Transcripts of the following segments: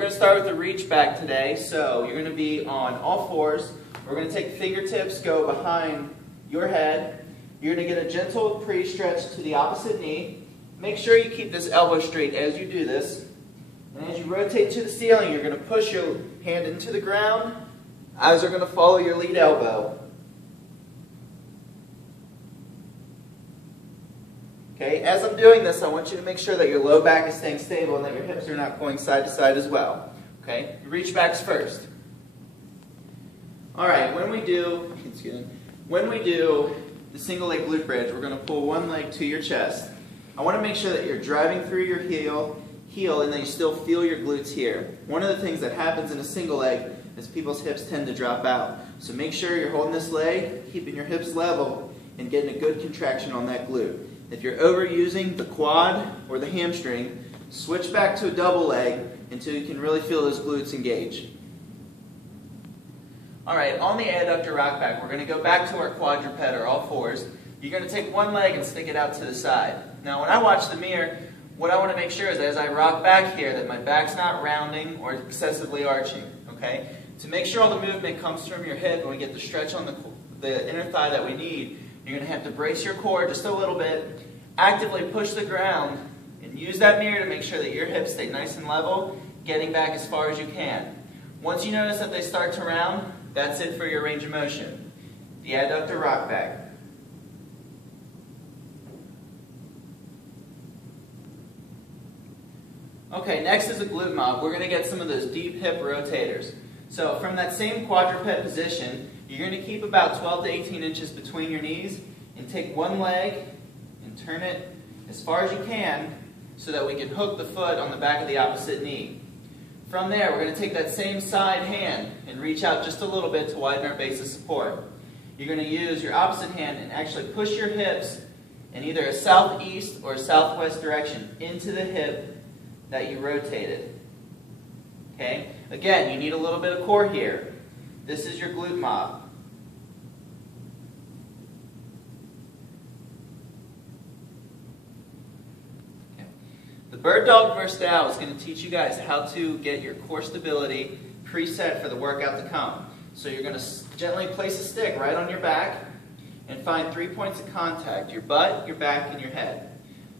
We're going to start with the reach back today. So you're going to be on all fours. We're going to take fingertips, go behind your head. You're going to get a gentle pre-stretch to the opposite knee. Make sure you keep this elbow straight as you do this. And as you rotate to the ceiling, you're going to push your hand into the ground. Eyes are going to follow your lead elbow. Okay, as I'm doing this, I want you to make sure that your low back is staying stable and that your hips are not going side to side as well. Okay, your reach backs first. All right, when we do the single leg glute bridge, we're going to pull one leg to your chest. I want to make sure that you're driving through your heel and that you still feel your glutes here. One of the things that happens in a single leg is people's hips tend to drop out. So make sure you're holding this leg, keeping your hips level, and getting a good contraction on that glute. If you're overusing the quad or the hamstring, switch back to a double leg until you can really feel those glutes engage. Alright, on the adductor rock back, we're going to go back to our quadruped or all fours. You're going to take one leg and stick it out to the side. Now when I watch the mirror, what I want to make sure is that as I rock back here that my back's not rounding or excessively arching. Okay? To make sure all the movement comes from your hip and we get the stretch on the inner thigh that we need, you're going to have to brace your core just a little bit, actively push the ground, and use that mirror to make sure that your hips stay nice and level, getting back as far as you can. Once you notice that they start to round, that's it for your range of motion. The adductor rock back. Okay, next is a glute mob. We're going to get some of those deep hip rotators. So from that same quadruped position, you're going to keep about 12 to 18 inches between your knees and take one leg and turn it as far as you can so that we can hook the foot on the back of the opposite knee. From there, we're going to take that same side hand and reach out just a little bit to widen our base of support. You're going to use your opposite hand and actually push your hips in either a southeast or a southwest direction into the hip that you rotated. Okay? Again, you need a little bit of core here. This is your glute mob. Okay. The bird dog versus dow is going to teach you guys how to get your core stability preset for the workout to come. So you're going to gently place a stick right on your back and find 3 points of contact: your butt, your back, and your head.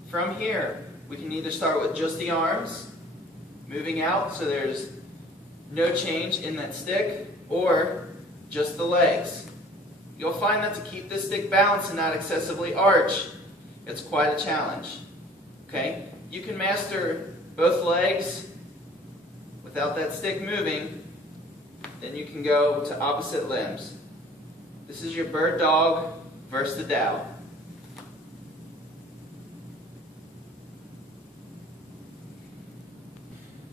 From here, we can either start with just the arms, moving out so there's no change in that stick, or just the legs. You'll find that to keep this stick balanced and not excessively arch, it's quite a challenge. Okay? You can master both legs without that stick moving, then you can go to opposite limbs. This is your bird dog versus the dow.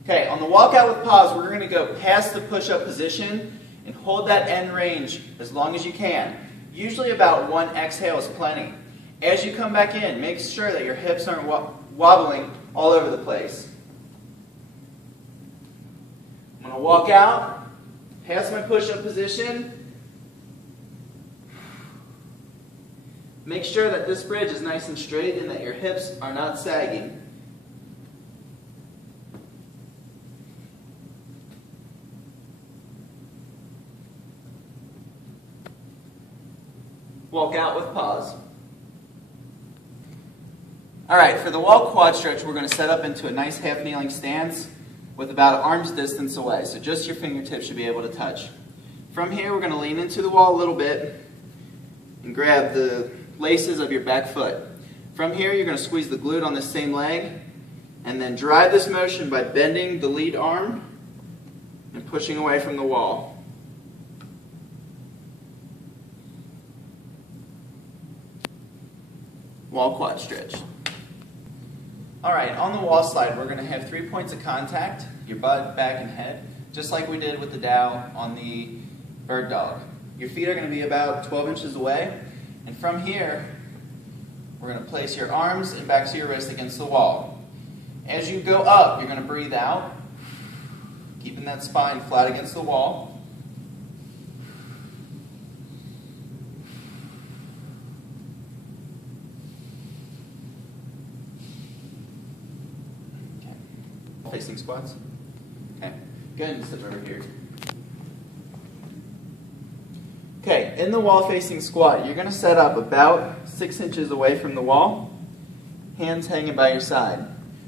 Okay, on the walkout with pause, we're going to go past the push-up position and hold that end range as long as you can. Usually about one exhale is plenty. As you come back in, make sure that your hips aren't wobbling all over the place. I'm going to walk out, past my push-up position. Make sure that this bridge is nice and straight and that your hips are not sagging. Walk out with pause. Alright, for the wall quad stretch, we're going to set up into a nice half kneeling stance with about an arm's distance away. So just your fingertips should be able to touch. From here, we're going to lean into the wall a little bit and grab the laces of your back foot. From here, you're going to squeeze the glute on this same leg and then drive this motion by bending the lead arm and pushing away from the wall. Wall quad stretch. Alright, on the wall slide, we're going to have 3 points of contact: your butt, back, and head, just like we did with the dow on the bird dog. Your feet are going to be about 12 inches away, and from here, we're going to place your arms and backs of your wrists against the wall. As you go up, you're going to breathe out, keeping that spine flat against the wall. Facing squats. Okay, go ahead and step over here. Okay, in the wall-facing squat, you're going to set up about 6 inches away from the wall, hands hanging by your side.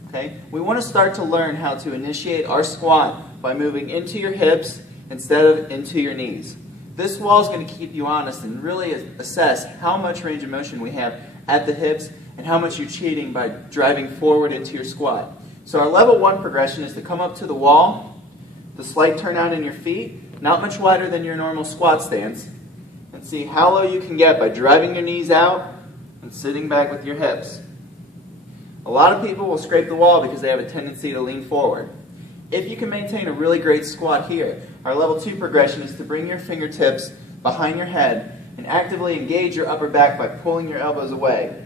Okay, we want to start to learn how to initiate our squat by moving into your hips instead of into your knees. This wall is going to keep you honest and really assess how much range of motion we have at the hips and how much you're cheating by driving forward into your squat. So our level 1 progression is to come up to the wall, the slight turn out in your feet, not much wider than your normal squat stance, and see how low you can get by driving your knees out and sitting back with your hips. A lot of people will scrape the wall because they have a tendency to lean forward. If you can maintain a really great squat here, our level 2 progression is to bring your fingertips behind your head and actively engage your upper back by pulling your elbows away.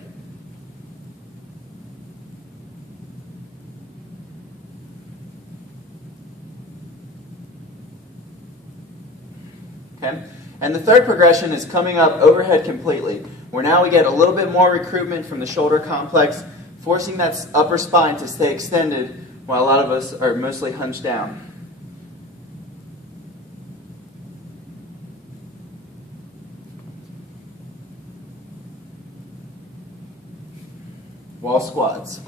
Okay? And the third progression is coming up overhead completely, where now we get a little bit more recruitment from the shoulder complex, forcing that upper spine to stay extended while a lot of us are mostly hunched down. Wall squats.